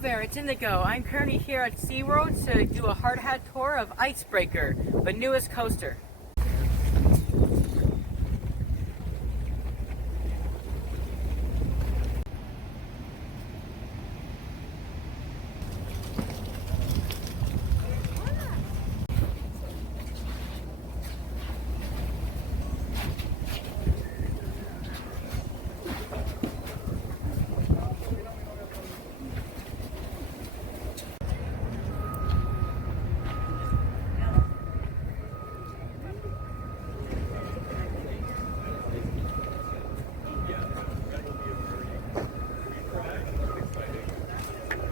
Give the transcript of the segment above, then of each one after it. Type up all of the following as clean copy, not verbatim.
there, it's Indigo. I'm currently here at SeaWorld to do a hard hat tour of Icebreaker, the newest coaster.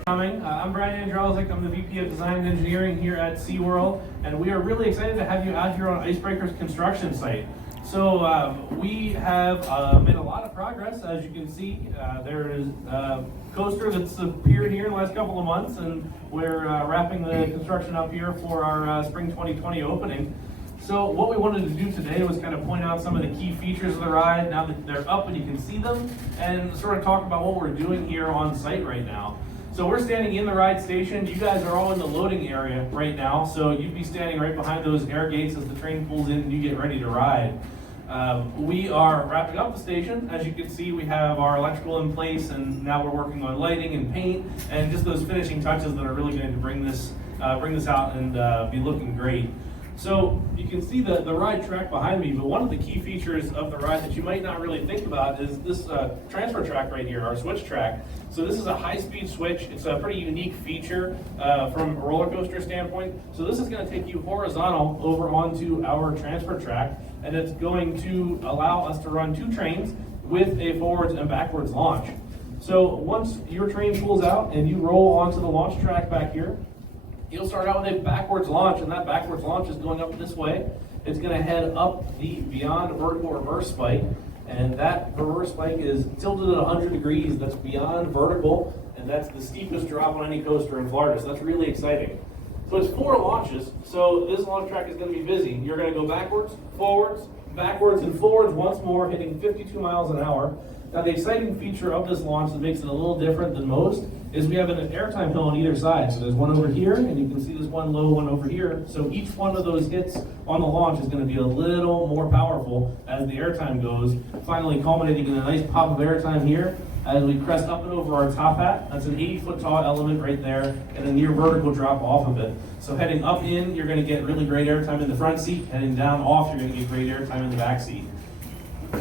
I'm Brian Andrelczyk. I'm the VP of Design and Engineering here at SeaWorld, and we are really excited to have you out here on Icebreaker's construction site. So we have made a lot of progress. As you can see, there is a coaster that's appeared here in the last couple of months, and we're wrapping the construction up here for our spring 2020 opening. So what we wanted to do today was kind of point out some of the key features of the ride now that they're up and you can see them, and sort of talk about what we're doing here on site right now. So we're standing in the ride station. You guys are all in the loading area right now, so you'd be standing right behind those air gates as the train pulls in and you get ready to ride. We are wrapping up the station. As you can see, we have our electrical in place, and now we're working on lighting and paint and just those finishing touches that are really going to bring this out and be looking great. So you can see the ride track behind me, but one of the key features of the ride that you might not really think about is this transfer track right here, our switch track. So this is a high-speed switch. It's a pretty unique feature from a roller coaster standpoint. So this is going to take you horizontal over onto our transfer track, and it's going to allow us to run two trains with a forwards and backwards launch. So once your train pulls out and you roll onto the launch track back here, you'll start out with a backwards launch, and that backwards launch is going up this way. It's going to head up the beyond vertical reverse spike, and that reverse spike is tilted at 100 degrees. That's beyond vertical, and that's the steepest drop on any coaster in Florida, so that's really exciting. So it's 4 launches, so this launch track is going to be busy. You're going to go backwards, backwards, and forwards once more, hitting 52 miles an hour. Now the exciting feature of this launch that makes it a little different than most is we have an airtime hill on either side. So there's one over here, and you can see there's one low one over here. So each one of those hits on the launch is going to be a little more powerful as the airtime goes, finally culminating in a nice pop of airtime here as we crest up and over our top hat. That's an 80-foot tall element right there, and a near vertical drop off of it. So heading up in, you're going to get really great airtime in the front seat. Heading down off, you're going to get great airtime in the back seat.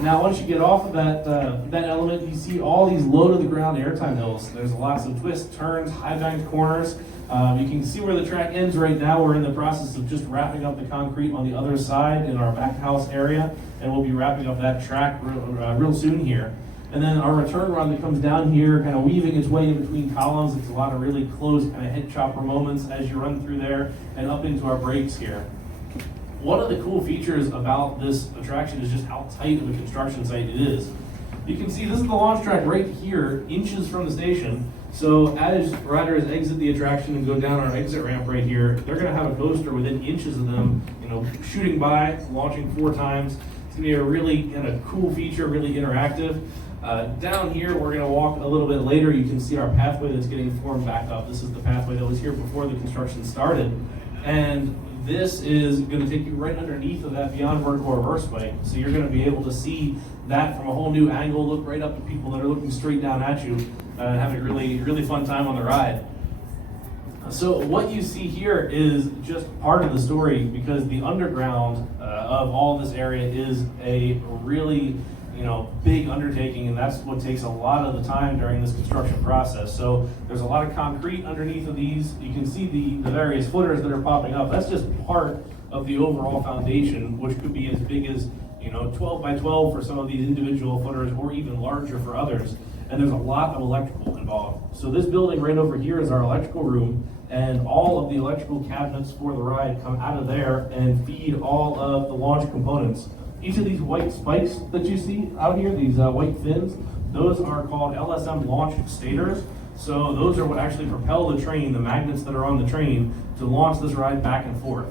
Now, once you get off of that element, you see all these low-to-the-ground airtime hills. There's lots of twists, turns, high-banked corners. You can see where the track ends right now. We're in the process of just wrapping up the concrete on the other side in our back house area, and we'll be wrapping up that track real soon here. And then our return run that comes down here, kind of weaving its way in between columns. It's a lot of really close kind of head chopper moments as you run through there and up into our brakes here. One of the cool features about this attraction is just how tight of a construction site it is. You can see this is the launch track right here, inches from the station. So as riders exit the attraction and go down our exit ramp right here, they're going to have a coaster within inches of them, shooting by, launching 4 times. It's going to be a really kind of cool feature, really interactive. Down here, we're going to walk a little bit later. You can see our pathway that's getting formed back up. This is the pathway that was here before the construction started. And this is going to take you right underneath of that beyond vertical reverse spike. So you're going to be able to see that from a whole new angle, look right up to people that are looking straight down at you, and have a really, really fun time on the ride. So what you see here is just part of the story, because the underground of all this area is a really big undertaking, and that's what takes a lot of the time during this construction process. So there's a lot of concrete underneath of these. You can see the various footers that are popping up. That's just part of the overall foundation, which could be as big as 12 by 12 for some of these individual footers, or even larger for others. And there's a lot of electrical involved. So this building right over here is our electrical room, and all of the electrical cabinets for the ride come out of there and feed all of the launch components. Each of these white spikes that you see out here, these white fins, those are called LSM launch stators. So those are what actually propel the train, the magnets that are on the train, to launch this ride back and forth.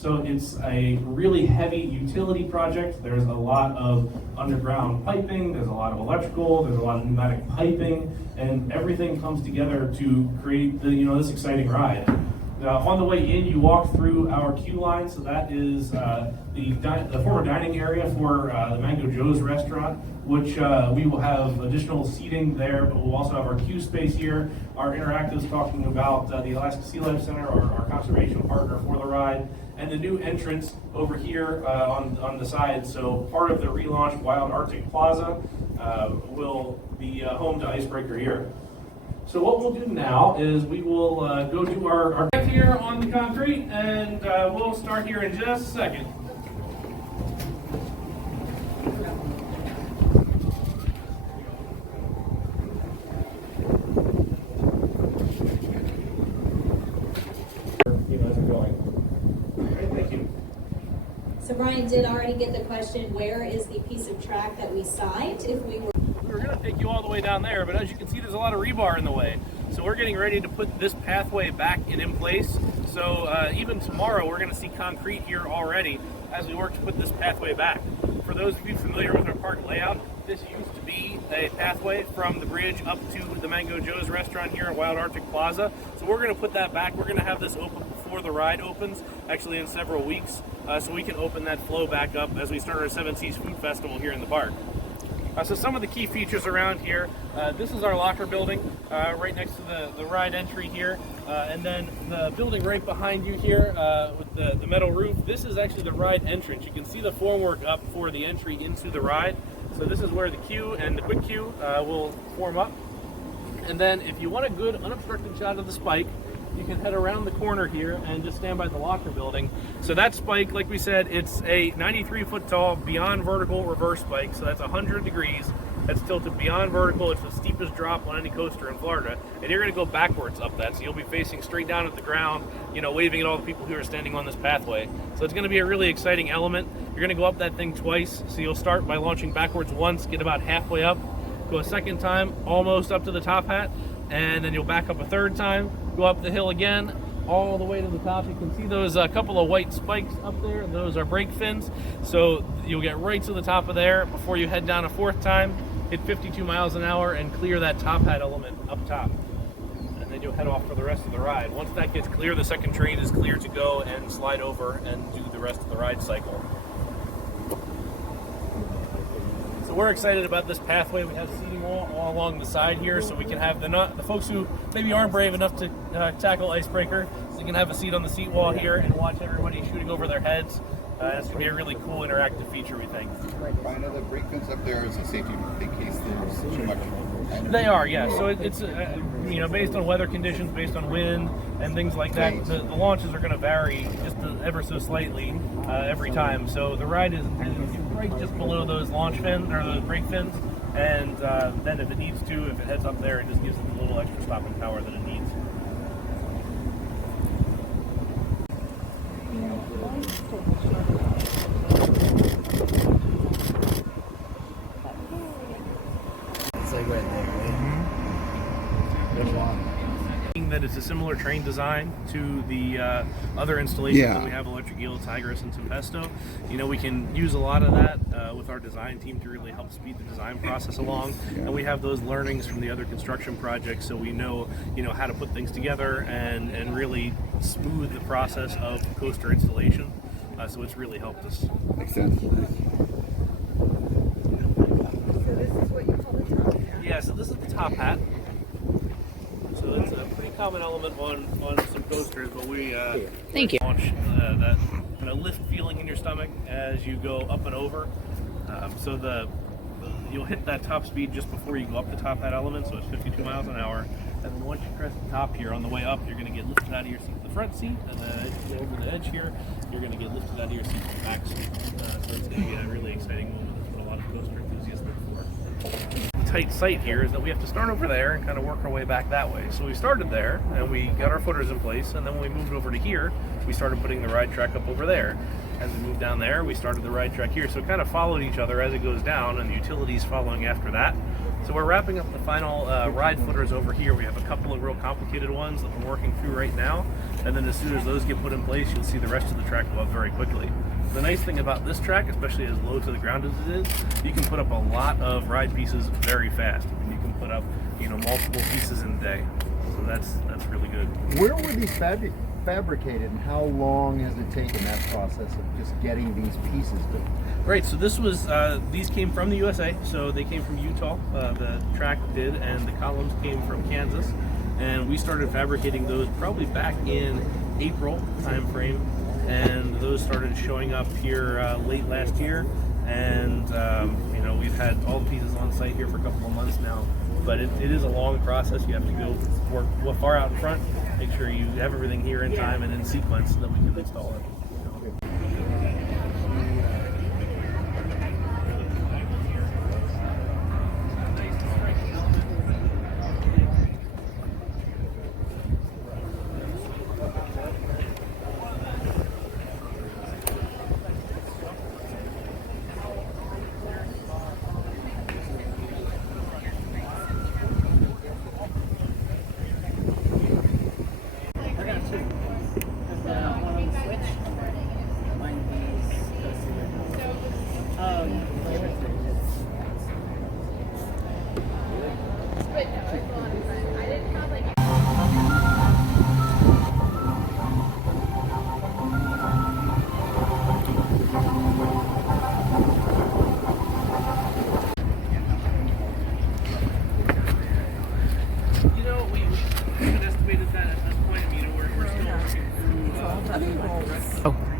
So it's a really heavy utility project. There's a lot of underground piping, there's a lot of electrical, there's a lot of pneumatic piping, and everything comes together to create this exciting ride. On the way in, you walk through our queue line, so that is the former dining area for the Mango Joe's restaurant, which we will have additional seating there, but we'll also have our queue space here. Our interactives talking about the Alaska Sea Life Center, our conservation partner for the ride, and the new entrance over here on the side. So part of the relaunched Wild Arctic Plaza will be home to Icebreaker here. So what we'll do now is we will go do our here on the concrete, and we'll start here in just a second. Thank you. So Brian did already get the question, where is the piece of track that we signed if we were... We're going to take you all the way down there, but as you can see, there's a lot of rebar in the way. So we're getting ready to put this pathway back in place. So even tomorrow, we're going to see concrete here already as we work to put this pathway back. For those of you familiar with our park layout, this used to be a pathway from the bridge up to the Mango Joe's restaurant here at Wild Arctic Plaza. So we're going to put that back. We're going to have this open before the ride opens, actually in several weeks, so we can open that flow back up as we start our Seven Seas Food Festival here in the park. So some of the key features around here, this is our locker building right next to the ride entry here, and then the building right behind you here with the metal roof, this is actually the ride entrance. You can see the formwork up for the entry into the ride. So this is where the queue and the quick queue will form up. And then if you want a good unobstructed shot of the spike, you can head around the corner here and just stand by the locker building. So that spike, like we said, it's a 93-foot tall beyond vertical reverse spike. So that's 100 degrees. That's tilted beyond vertical. It's the steepest drop on any coaster in Florida. And you're going to go backwards up that. So you'll be facing straight down at the ground, waving at all the people who are standing on this pathway. So it's going to be a really exciting element. You're going to go up that thing twice. So you'll start by launching backwards once, get about halfway up, go a second time, almost up to the top hat, and then you'll back up a third time, go up the hill again, all the way to the top. You can see those couple of white spikes up there. Those are brake fins. So you'll get right to the top of there before you head down a fourth time, hit 52 miles an hour, and clear that top hat element up top. And then you'll head off for the rest of the ride. Once that gets clear, the second train is clear to go and slide over and do the rest of the ride cycle. So we're excited about this pathway. We have seating all along the side here, so we can have the folks who maybe aren't brave enough to tackle Icebreaker, so they can have a seat on the seat wall here and watch everybody shooting over their heads. It's going to be a really cool interactive feature, we think. I know the brake fence up there is a safety in case there's too much. They are, yeah. So it's based on weather conditions, based on wind and things like that. The launches are going to vary just ever so slightly every time. So the ride is right just below those launch fins or those brake fins, and then if it needs to, if it heads up there, it just gives it a little extra stopping power that it needs. It's like right there, right? That it's a similar train design to the other installations that we have, Electric Eel, Tigris, and Tempesto. We can use a lot of that with our design team to really help speed the design process along. And we have those learnings from the other construction projects, so we know how to put things together and really smooth the process of coaster installation. So it's really helped us. Makes sense. So this is what you call the top hat? Yeah, so this is the top hat. So it's a pretty common element on some coasters, but we launch that kind of lift feeling in your stomach as you go up and over. So you'll hit that top speed just before you go up the top hat element, so it's 52 miles an hour. And then once you crest the top here on the way up, you're going to get lifted out of your seat to the front seat, and then as you go over the edge here, you're going to get lifted out of your seat to the back seat. So it's going to be a really exciting moment that's what a lot of coaster enthusiasts look for. Tight sight here is that we have to start over there and kind of work our way back that way. So we started there and we got our footers in place, and then when we moved over to here, we started putting the ride track up over there. As we moved down there, we started the ride track here. So it kind of followed each other as it goes down, and the utilities following after that. So we're wrapping up the final ride footers over here. We have a couple of real complicated ones that we're working through right now, and then as soon as those get put in place, you'll see the rest of the track go up very quickly. The nice thing about this track, especially as low to the ground as it is, you can put up a lot of ride pieces very fast. You can put up, multiple pieces in a day. So that's really good. Where were these fabricated, and how long has it taken that process of just getting these pieces to? Right, so this was, these came from the USA, so they came from Utah, the track did, and the columns came from Kansas. And we started fabricating those probably back in April time frame, and those started showing up here late last year. And we've had all the pieces on site here for a couple of months now, but it is a long process. You have to go work far out in front, make sure you have everything here in time and in sequence so that we can install it.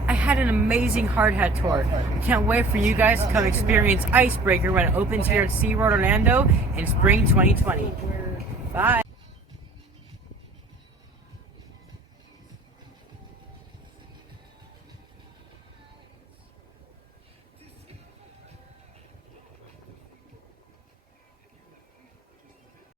I had an amazing hard hat tour. I can't wait for you guys to come experience Icebreaker when it opens here at SeaWorld Orlando in spring 2020. Bye.